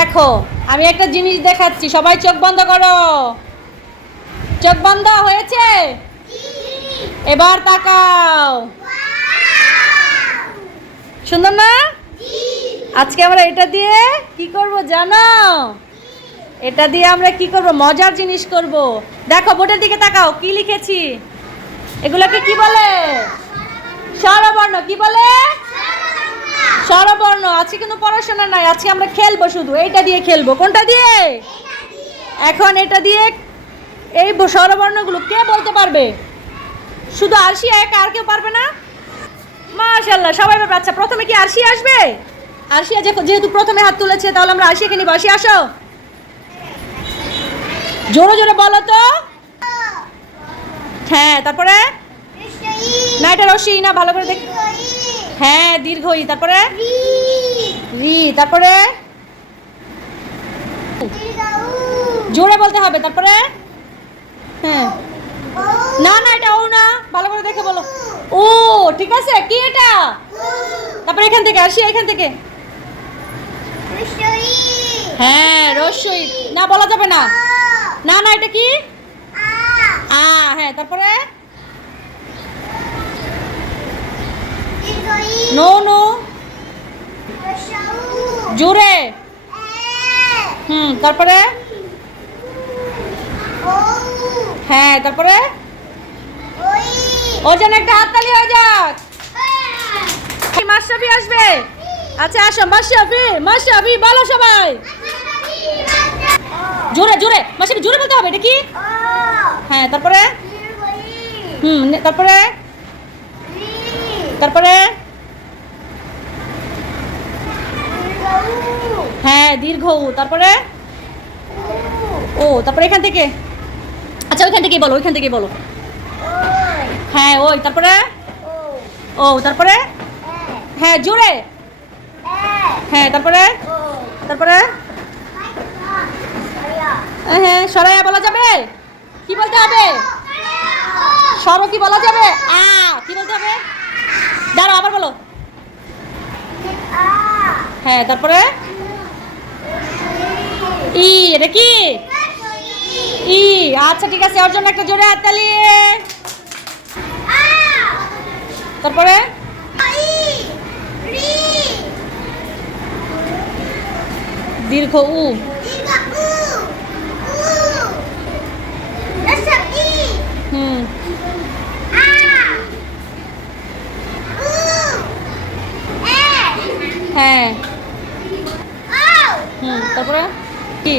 দেখো আমি একটা জিনিস দেখাচ্ছি, সবাই চোখ বন্ধ করো। চোখ বন্ধ হয়েছে? এবার তাকাও। সুন্দর না? আজকে আমরা এটা দিয়ে কি করব জানো? এটা দিয়ে আমরা কি করব? মজার জিনিস করব। দেখো বোর্ডের দিকে তাকাও, কি লিখেছি? এগুলোকে কি বলে? স্বরবর্ণ। কি বলে? স্বরবর্ণ। আজকে কিন্তু পড়াশোনা নাই, আজকে আমরা খেলবো, শুধু এইটা দিয়ে খেলবো। কোনটা দিয়ে? এখন এটা দিয়ে এই স্বরবর্ণগুলো কে বলতে পারবে? শুধু আরশি একা, আর কেউ পারবে না? মাশাআল্লাহ, সবাই পারবে। আচ্ছা প্রথমে কি আরশি আসবে? আরশিয়া যেহেতু প্রথমে হাত তুলেছে, তাহলে আমরা আরশিয়াকে নিব। আরশি আসো, জোরে জোরে বলো তো। হ্যাঁ, তারপরে না, এটা রস্যি না, ভালো করে দেখ। হ্যাঁ, দীর্ঘ ই। তারপরে রি। তারপরে জোরে বলতে হবে। তারপরে হ্যাঁ, না না, এটা ও না, ভালো করে দেখে বলো। ও ঠিক আছে, কি এটা? তারপরে এখান থেকে আসি, এখান থেকে। হ্যাঁ, রস্যই। না, বলা যাবে না। না না, এটা কি? আ। হ্যাঁ, তারপরে নো নো, জোরে। তারপরে হ্যাঁ, তারপরে ওর জন্য একটা হাততালি হয়ে যাক। মাশরাফি আসবে। আচ্ছা আসো, মাশরাফি, মাশরাফি বলো সবাই জোরে জোরে। মাশরাফি জোরে বলতে হবে। এটা কি? হ্যাঁ, তারপরে তারপরে তারপরে হ্যাঁ, দীর্ঘ উ। তারপরে ও। তারপরে এখান থেকে। আচ্ছা ওইখান থেকে বলো, ওইখান থেকে বলো। হ্যাঁ, ওই। তারপরে ও। তারপরে হ্যাঁ, জোরে। হ্যাঁ, তারপরে তারপরে হ্যাঁ, সরাইয়া বলা যাবে? কি বলতে হবে? সরো কি বলা যাবে? আ। কি বলতে হবে? দাঁড়াও, আবার বলো। হ্যাঁ, তারপরে ই। এটা কি? ই। আচ্ছা ঠিক আছে, ওর জন্য একটা জোরে হাততালি। তারপরে দীর্ঘ উ। হ্যাঁ, তারপরে কি?